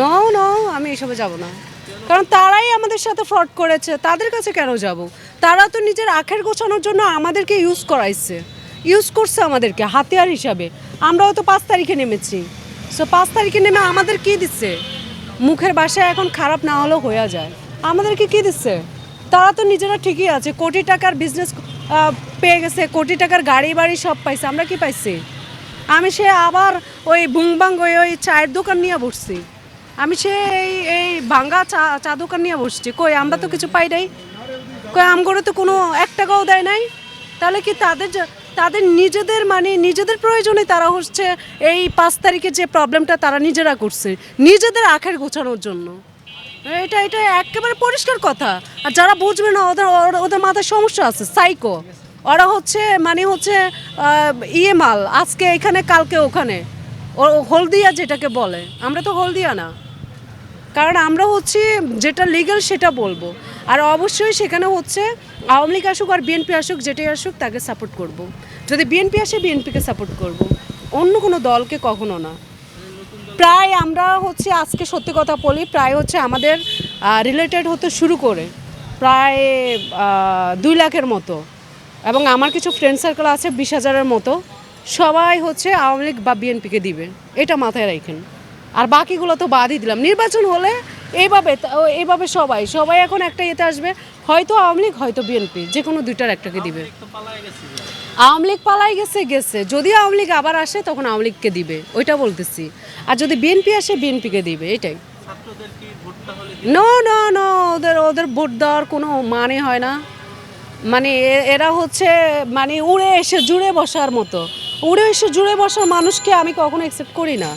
No no আমি এসবে যাব না। কারণ তারাই আমাদের সাথে ফ্রড করেছে, তাদের কাছে কেন যাব? তারা তো নিজের আখের গোছানোর জন্য আমাদেরকে ইউজ করাইছে। ইউজ করছে আমাদেরকে, হাতিয়ার হিসাবে। আমরাও তো পাঁচ তারিখে নেমেছি। সো পাঁচ তারিখে নেমে আমাদের কি দিচ্ছে? মুখের বাসায় এখন খারাপ না হলেও হয়ে যায়। আমাদেরকে কি দিচ্ছে? তারা তো নিজেরা ঠিকই আছে, কোটি টাকার বিজনেস পেয়ে গেছে, কোটি টাকার গাড়ি বাড়ি সব পাইছে। আমরা কি পাইছি? আমি সে আবার ওই ভুংবাং ওই ওই চায়ের দোকান নিয়ে বসছি। আমি সে এই ভাঙ্গা চা চা দোকান নিয়ে বসছি। কই, আমরা তো কিছু পাই নাই। কই আমগরে তো কোনো এক টাকাও দেয় নাই। তাহলে কি তাদের তাদের নিজেদের মানে নিজেদের প্রয়োজনে তারা হচ্ছে এই পাঁচ তারিখে যে প্রবলেমটা তারা নিজেরা করছে, নিজেদের আখের গোছানোর জন্য। এটা এটা একেবারে পরিষ্কার কথা। আর যারা বুঝবে না, ওদের ওদের মাথায় সমস্যা আছে সাইকো ওরা হচ্ছে মানে হচ্ছে ইয়ে মাল, আজকে এখানে, কালকে ওখানে। ও হলদিয়া যেটাকে বলে, আমরা তো হলদিয়া না। কারণ আমরা হচ্ছে যেটা লিগ্যাল সেটা বলব। আর অবশ্যই সেখানে হচ্ছে আওয়ামী লীগ আসুক আর বিএনপি আসুক, যেটাই আসুক, তাকে সাপোর্ট করব। যদি বিএনপি আসে বিএনপিকে সাপোর্ট করব। অন্য কোনো দলকে কখনো না। প্রায় আমরা হচ্ছে, আজকে সত্যি কথা বলি, প্রায় হচ্ছে আমাদের রিলেটেড হতে শুরু করে প্রায় দুই লাখের মতো। এবং আমার কিছু ফ্রেন্ড সার্কেল আছে, বিশ হাজারের মতো। সবাই হচ্ছে আওয়ামী লীগ বা বিএনপিকে দিবে। এটা মাথায় রাখেন। আর বাকিগুলো তো বাদই দিলাম। নির্বাচন হলে এইভাবে এইভাবে সবাই সবাই এখন একটা ইয়েতে আসবে। হয়তো আওয়ামী লীগ হয়তো বিএনপি। যে কোনো দুইটার একটাকে দিবে। আওয়ামী লীগ পালাই গেছে গেছে। যদি আওয়ামী লীগ আবার আসে তখন আওয়ামী লীগকে দিবে। ওইটা বলতেছি। আর যদি বিএনপি আসে বিএনপিকে দিবে। এটাই। নো নো নো ওদের ওদের ভোট দেওয়ার কোনো মানে হয় না। মানে এরা হচ্ছে মানে উড়ে এসে জুড়ে বসার মতো। উড়ে এসে জুড়ে বসা মানুষকে আমি কখনো অ্যাকসেপ্ট করি না।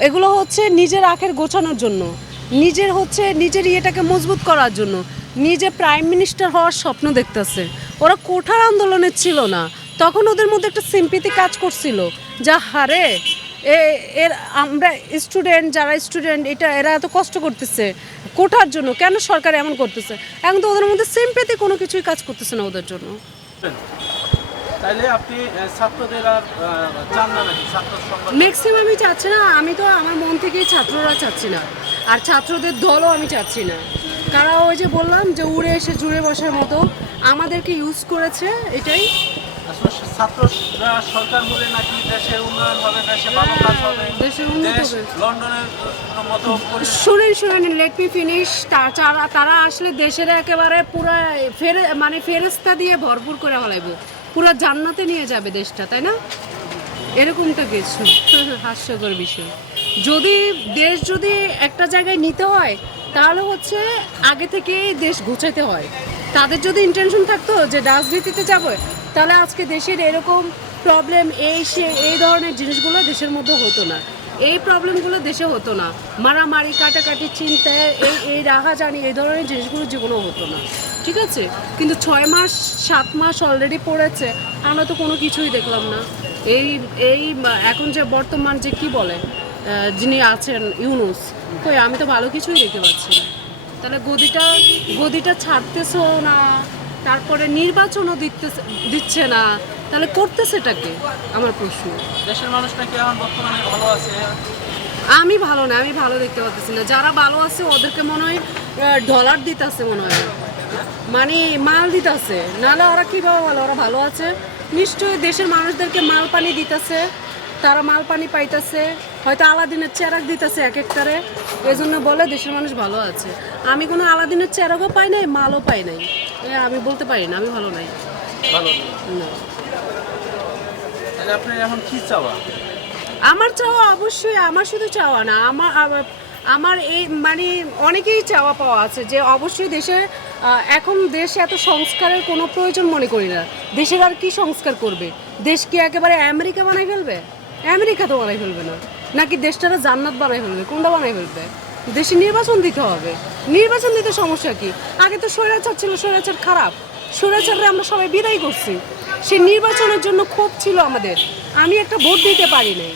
এগুলো হচ্ছে নিজের আখের গোছানোর জন্য। নিজের হচ্ছে নিজের ইয়েটাকে মজবুত করার জন্য। নিজে প্রাইম মিনিস্টার হওয়ার স্বপ্ন দেখতেছে। ওরা কোঠার আন্দোলনের ছিল না। তখন ওদের মধ্যে একটা সিম্পিতি কাজ করছিল যা, হারে, এ- এর, আমরা স্টুডেন্ট যারা স্টুডেন্ট এটা, এরা এত কষ্ট করতেছে কোঠার জন্য। কেন সরকার এমন করতেছে? এখন তো ওদের মধ্যে সিম্পেতি কোনো কিছুই কাজ করতেছে না ওদের জন্য। তাইলে আপনি ছাত্রদের আর চান না নাকি? ছাত্র ম্যাক্সিমামই চাচ্ছে না আমি তো আমার মন থেকেই ছাত্ররা চাচ্ছি না। আর ছাত্রদের দলও আমি চাচ্ছি না। কারণ ওই যে বললাম যে উড়ে এসে জুড়ে বসার মতো আমাদেরকে ইউজ করেছে এটাই। ছাত্ররা সরকার হলে নাকি দেশের উন্নয়ন হবে দেশে ভালো কাজ হবে। দেশের উন্নত দেশ হবে। লন্ডনের মতো শুনেন শুনেন লেট মি ফিনিশ তারা তারা আসলে দেশের একেবারে পুরো ফেরে মানে ফেরেস্তা দিয়ে ভরপুর করে ফেলাইব। পুরো জান্নাতে নিয়ে যাবে দেশটা, তাই না? এরকমটা কিছু। হাস্যকর বিষয়। যদি দেশ যদি একটা জায়গায় নিতে হয়, তাহলে হচ্ছে আগে থেকে দেশ গুছাইতে হয়। তাদের যদি ইন্টেনশন থাকতো যে রাজনীতিতে যাব, তাহলে আজকে দেশের এরকম প্রবলেম এই সে, এই ধরনের জিনিসগুলো দেশের মধ্যে হতো না। এই প্রবলেমগুলো দেশে হতো না। মারামারি, কাটাকাটি, চিন্তা, এই এই রাহাজানি এই ধরনের জিনিসগুলো জীবনে হতো না। ঠিক আছে? কিন্তু ছয় মাস, সাত মাস অলরেডি পড়েছে, আমরা তো কোনো কিছুই দেখলাম না। এই এই এখন যে বর্তমান যে কি বলে যিনি আছেন, ইউনুস, কই, আমি তো ভালো কিছুই দেখতে পাচ্ছি না। তাহলে গদিটা গদিটা ছাড়তেছো না? তারপরে নির্বাচনও দিতেছে দিচ্ছে না। তাহলে করতেছেটাকে আমার প্রশ্ন। দেশের মানুষ নাকি এখন বর্তমানে ভালো আছে? আমি ভালো না আমি ভালো দেখতে পাচ্ছি না। যারা ভালো আছে ওদেরকে মনে হয় ডলার দিতেছে মনে হয়। মানে মাল দিতেছে। নাহলে ওরা কীভাবে ভালো? ওরা ভালো আছে। নিশ্চয়ই দেশের মানুষদেরকে মাল পানি দিতেছে। তারা মাল পানি পাইতেছে। হয়তো আলাদিনের চেরাক দিতেছে এক একটারে এই জন্য বলে দেশের মানুষ ভালো আছে। আমি কোনো আলাদিনের চেরাকও পাই নাই মালও পাই নাই। আমি বলতে পারি না আমি ভালো নাই। ভালো না। তাহলে এখন কি চাওয়া? আমার চাওয়া অবশ্যই আমার শুধু চাওয়া না আমার আমার এই মানে অনেকেই চাওয়া পাওয়া আছে যে অবশ্যই দেশে এখন দেশে এত সংস্কারের কোনো প্রয়োজন মনে করি না। দেশের আর কি সংস্কার করবে? দেশ কি একেবারে আমেরিকা বানাই ফেলবে? আমেরিকা তো বানাই ফেলবে না। নাকি দেশটারা জান্নাত বানাই ফেলবে? কোনটা বানাই ফেলবে? দেশে নির্বাচন দিতে হবে। নির্বাচন দিতে সমস্যা কি? আগে তো স্বৈরাচার ছিল, স্বৈরাচার খারাপ। স্বৈরাচারে আমরা সবাই বিদায় করছি। সেই নির্বাচনের জন্য ক্ষোভ ছিল আমাদের। আমি একটা ভোট দিতে পারি নাই।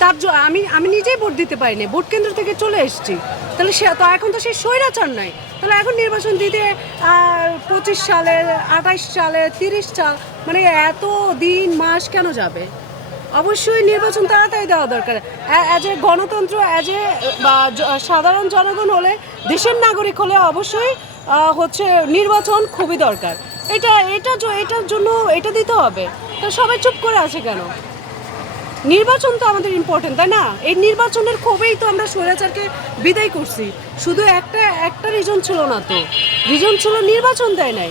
তার আমি আমি নিজেই ভোট দিতে পারি পারিনি ভোট কেন্দ্র থেকে চলে এসেছি। তাহলে সে তো, এখন তো সেই স্বৈরাচার নাই। তাহলে এখন নির্বাচন দিতে পঁচিশ সালে আঠাইশ সালে তিরিশ সাল মানে এত দিন, মাস কেন যাবে? অবশ্যই নির্বাচন তাড়াতাড়ি দেওয়া দরকার। অ্যাজ এ গণতন্ত্র অ্যাজ এ বা সাধারণ জনগণ হলে, দেশের নাগরিক হলে অবশ্যই হচ্ছে নির্বাচন খুবই দরকার। এটা এটা এটার জন্য এটা দিতে হবে। তো সবাই চুপ করে আছে কেন? নির্বাচন তো আমাদের ইম্পর্টেন্ট তাই না? এই নির্বাচনের ক্ষোভেই তো আমরা স্বৈরাচারকে বিদায় করছি। শুধু একটা একটা রিজন ছিল না তো। রিজন ছিল নির্বাচন দেয় নাই।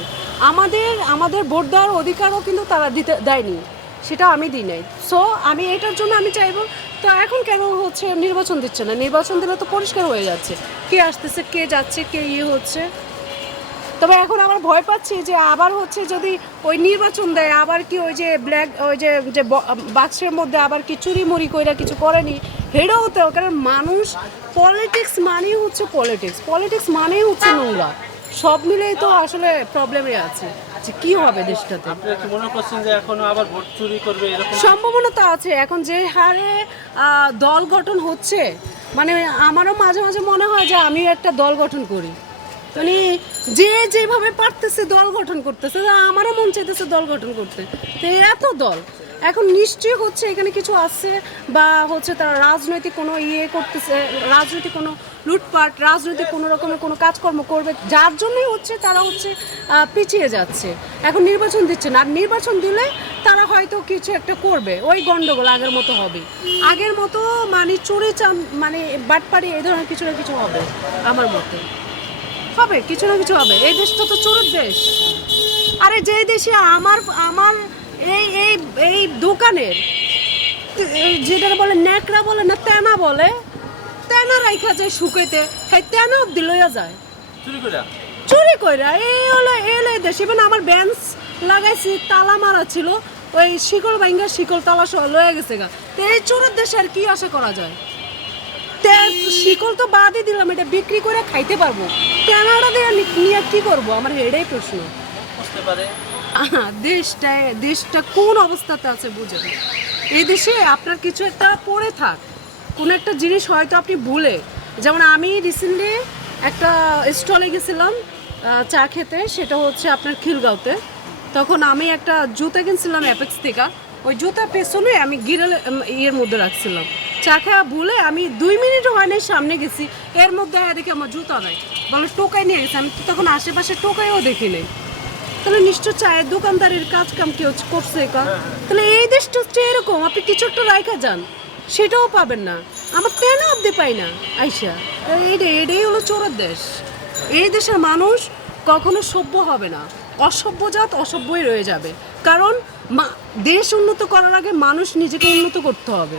আমাদের আমাদের ভোট দেওয়ার অধিকারও কিন্তু তারা দিতে, দেয়নি। সেটা আমি দিই নাই। সো আমি এটার জন্য আমি চাইব, তো এখন কেন হচ্ছে নির্বাচন দিচ্ছে না? নির্বাচন দিলে তো পরিষ্কার হয়ে যাচ্ছে। কে আসতেছে, কে যাচ্ছে, কে ইয়ে হচ্ছে। তবে এখন আমার ভয় পাচ্ছি যে আবার হচ্ছে যদি ওই নির্বাচন দেয়, আবার কি ওই যে ব্ল্যাক ওই যে যে বাক্সের মধ্যে আবার কি চুরি মুড়ি কইরা কিছু করেনি? হেডও হতে হবে, কারণ মানুষ পলিটিক্স মানেই হচ্ছে পলিটিক্স পলিটিক্স মানেই হচ্ছে নোংরা। সব মিলেই তো আসলে প্রবলেমে আছে। যে কি হবে দেশটাতে? আপনি কি মনে করছেন যে এখনও আবার ভোট চুরি করবে এরকম? সম্ভাবনা তো আছে এখন যে হারে দল গঠন হচ্ছে মানে আমারও মাঝে মাঝে মনে হয় যে আমিও একটা দল গঠন করি। মানে যে যেভাবে পারতেছে দল গঠন করতেছে আমারও মন চাইতেছে দল গঠন করতে। তো এত দল এখন নিশ্চয়ই হচ্ছে এখানে কিছু আছে বা হচ্ছে তারা রাজনৈতিক কোনো ইয়ে করতেছে রাজনৈতিক কোনো লুটপাট, রাজনৈতিক কোনো রকমের কোনো কাজকর্ম করবে, যার জন্যই হচ্ছে তারা হচ্ছে পিছিয়ে যাচ্ছে। এখন নির্বাচন দিচ্ছে না। আর নির্বাচন দিলে তারা হয়তো কিছু একটা করবে। ওই গন্ডগোল আগের মতো হবে। আগের মতো মানে চুরি মানে বাটপাড়ি এই ধরনের কিছু না কিছু হবে, আমার মতে। হবে, কিছু না কিছু হবে। এই দেশটা তো চোরের দেশ। আরে যে দেশে আমার আমার এই এই এই দোকানের যেটা বলে ন্যাকড়া বলে না, তেনা বলে তেনা রাইখা যায় শুকাইতে হ্যাঁ তেনা অব্দি লইয়া যায়। চুরি করে চুরি কইরা এই হলো এই হলো দেশ। ইভেন আমার বেঞ্চ লাগাইছি তালা মারা ছিল ওই শিকল ভাঙ্গা শিকল তালা সহ লয়ে গেছে গা। তো এই চোরের দেশে আর কি আশা করা যায়? তে শিকল তো বাদই দিলাম এটা বিক্রি করে খাইতে পারব। তেনাটা দিয়ে নিয়ে কি করব? আমার এটাই প্রশ্ন। বুঝতে পারে। দেশটা দেশটা কোন অবস্থাতে আছে বুঝেন এই দেশে আপনার কিছু একটা পড়ে থাক। কোনো একটা জিনিস হয়তো আপনি ভুলে। যেমন আমি রিসেন্টলি একটা স্টলে গেছিলাম চা খেতে, সেটা হচ্ছে আপনার খিলগাঁওতে। তখন আমি একটা জুতা কিনছিলাম অ্যাপেক্স থেকে। ওই জুতা পেছনে আমি গিরাল ইয়ের মধ্যে রাখছিলাম। চা খাওয়া ভুলে আমি দুই মিনিটও হয় নাই সামনে গেছি। এর মধ্যে দেখি আমার জুতা নাই। বলে টোকাই নিয়ে গেছে। আমি তো তখন আশেপাশে টোকাইও দেখি নাই। তাহলে নিশ্চয় চায়ের দোকানদারের কাজ কাম কেউ করছে তাহলে এই দেশটা হচ্ছে এরকম। আপনি কিছু একটা রাইখা যান। সেটাও পাবেন না। আমার তেন অব্দি পাই না? আইসা এইটাই এটাই হলো চোরের দেশ। এই দেশের মানুষ কখনো সভ্য হবে না। অসভ্য জাত অসভ্যই রয়ে যাবে। কারণ দেশ উন্নত করার আগে মানুষ নিজেকে উন্নত করতে হবে।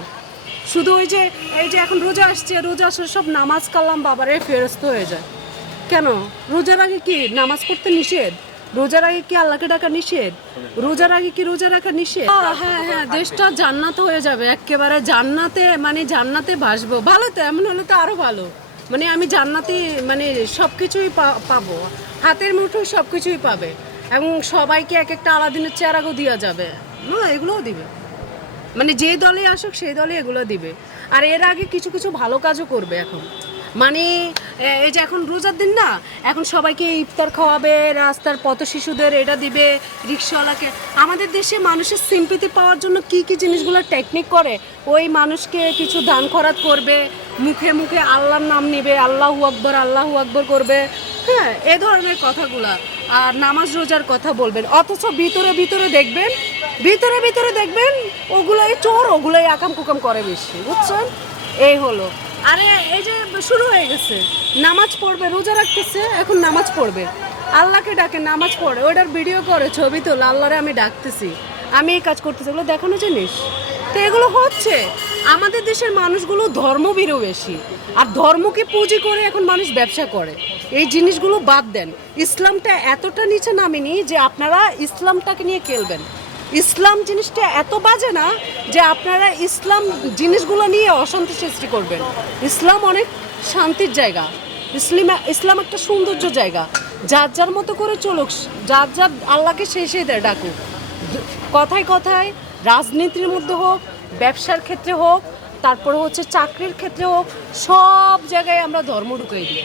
শুধু ওই যে, এই যে এখন রোজা আসছে, রোজা আসলে সব নামাজ কালাম বাবারে ফেরস্ত হয়ে যায়। কেন? রোজার আগে কি নামাজ পড়তে নিষেধ? রোজার আগে কি আল্লাহকে ডাকা নিষেধ? রোজার আগে কি রোজা রাখা নিষেধ? হ্যাঁ হ্যাঁ দেশটা জান্নাত হয়ে যাবে, একেবারে জান্নাতে মানে জান্নাতে ভাসবো। ভালো তো, এমন হলে তো আরও ভালো। মানে আমি জান্নাতে মানে সব কিছুই পাবো। হাতের মুঠোয় সব কিছুই পাবে। এবং সবাইকে এক একটা আলাদিনের চেরাগও দেওয়া যাবে। না, এগুলোও দিবে। মানে যে দলে আসুক, সেই দলে এগুলো দিবে। আর এর আগে কিছু কিছু ভালো কাজও করবে এখন। মানে এই যে এখন রোজার দিন না, এখন সবাইকে ইফতার খাওয়াবে, রাস্তার পথ শিশুদের এটা দিবে, রিক্সাওয়ালাকে। আমাদের দেশে মানুষের সিম্পিতি পাওয়ার জন্য কি কি জিনিসগুলো টেকনিক করে, ওই মানুষকে কিছু দান খরাত করবে, মুখে মুখে আল্লাহর নাম নিবে, আল্লাহু আকবর আল্লাহু আকবর করবে। হ্যাঁ এ ধরনের কথাগুলা, আর নামাজ রোজার কথা বলবেন। অথচ ভিতরে ভিতরে দেখবেন, ভিতরে ভিতরে দেখবেন, ওগুলাই চোর, ওগুলাই আকাম কুকাম করে বেশি, বুঝছেন? এই হলো। আরে, এই যে শুরু হয়ে গেছে। নামাজ পড়বে, রোজা রাখতেছে, এখন নামাজ পড়বে। আল্লাহকে ডাকে, নামাজ পড়ে। ওটার ভিডিও করে, ছবি তোলে, আল্লাহরে আমি ডাকতেছি। আমি এই কাজ করতেছি। এগুলো দেখানো জিনিস? তো এগুলো হচ্ছে, আমাদের দেশের মানুষগুলো ধর্মভীরু বেশি। আর ধর্মকে পুঁজি করে এখন মানুষ ব্যবসা করে। এই জিনিসগুলো বাদ দেন। ইসলামটা এতটা নিচে নামেনি যে আপনারা ইসলামটাকে নিয়ে খেলবেন। ইসলাম জিনিসটা এত বাজে না যে আপনারা ইসলাম জিনিসগুলো নিয়ে অশান্তি সৃষ্টি করবেন। ইসলাম অনেক শান্তির জায়গা। ইসলিম, ইসলাম একটা সৌন্দর্য জায়গা। যার যার মতো করে চলুক, যার যার আল্লাহকে সেই সেই দেয় ডাকুক। কথায় কথায় রাজনীতির মধ্যে হোক, ব্যবসার ক্ষেত্রে হোক, তারপরে হচ্ছে চাকরির ক্ষেত্রে হোক, সব জায়গায় আমরা ধর্ম ঢুকাই দিই।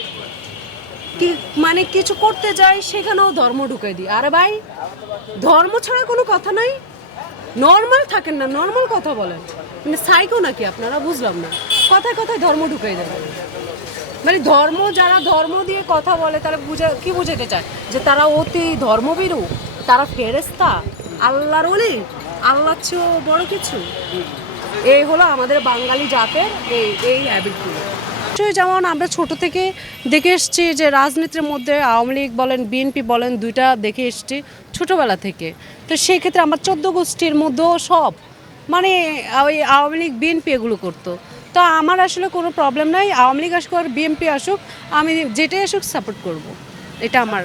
মানে কিছু করতে যাই, সেখানেও ধর্ম ঢুকাই দিই। আরে ভাই, ধর্ম ছাড়া কোনো কথা নাই। নর্মাল থাকেন না নর্মাল কথা বলেন। মানে সাইকো নাকি আপনারা, বুঝলাম না। কথায় কথায় ধর্ম ঢুকিয়ে দেবেন মানে ধর্ম, যারা ধর্ম দিয়ে কথা বলে, তারা বুঝে, কি বুঝাতে চায়? যে তারা অতি ধর্মবিরু তারা ফেরেস্তা আল্লাহর ওলি, আল্লাহর চেয়েও বড় কিছু। এই হলো আমাদের বাঙালি জাতের এই এই হ্যাবিটগুলো নিশ্চয়ই যেমন আমরা ছোট থেকে দেখে এসছি যে রাজনীতির মধ্যে আওয়ামী লীগ বলেন, বিএনপি বলেন, দুইটা দেখে এসছি ছোটোবেলা থেকে। তো সেই ক্ষেত্রে আমার চোদ্দ গোষ্ঠীর মধ্যেও সব মানে ওই আওয়ামী লীগ, বিএনপি এগুলো করতো। তো আমার আসলে কোনো প্রবলেম নাই, আওয়ামী লীগ আসুক আর বিএনপি আসুক, আমি যেটাই আসুক সাপোর্ট করব। এটা আমার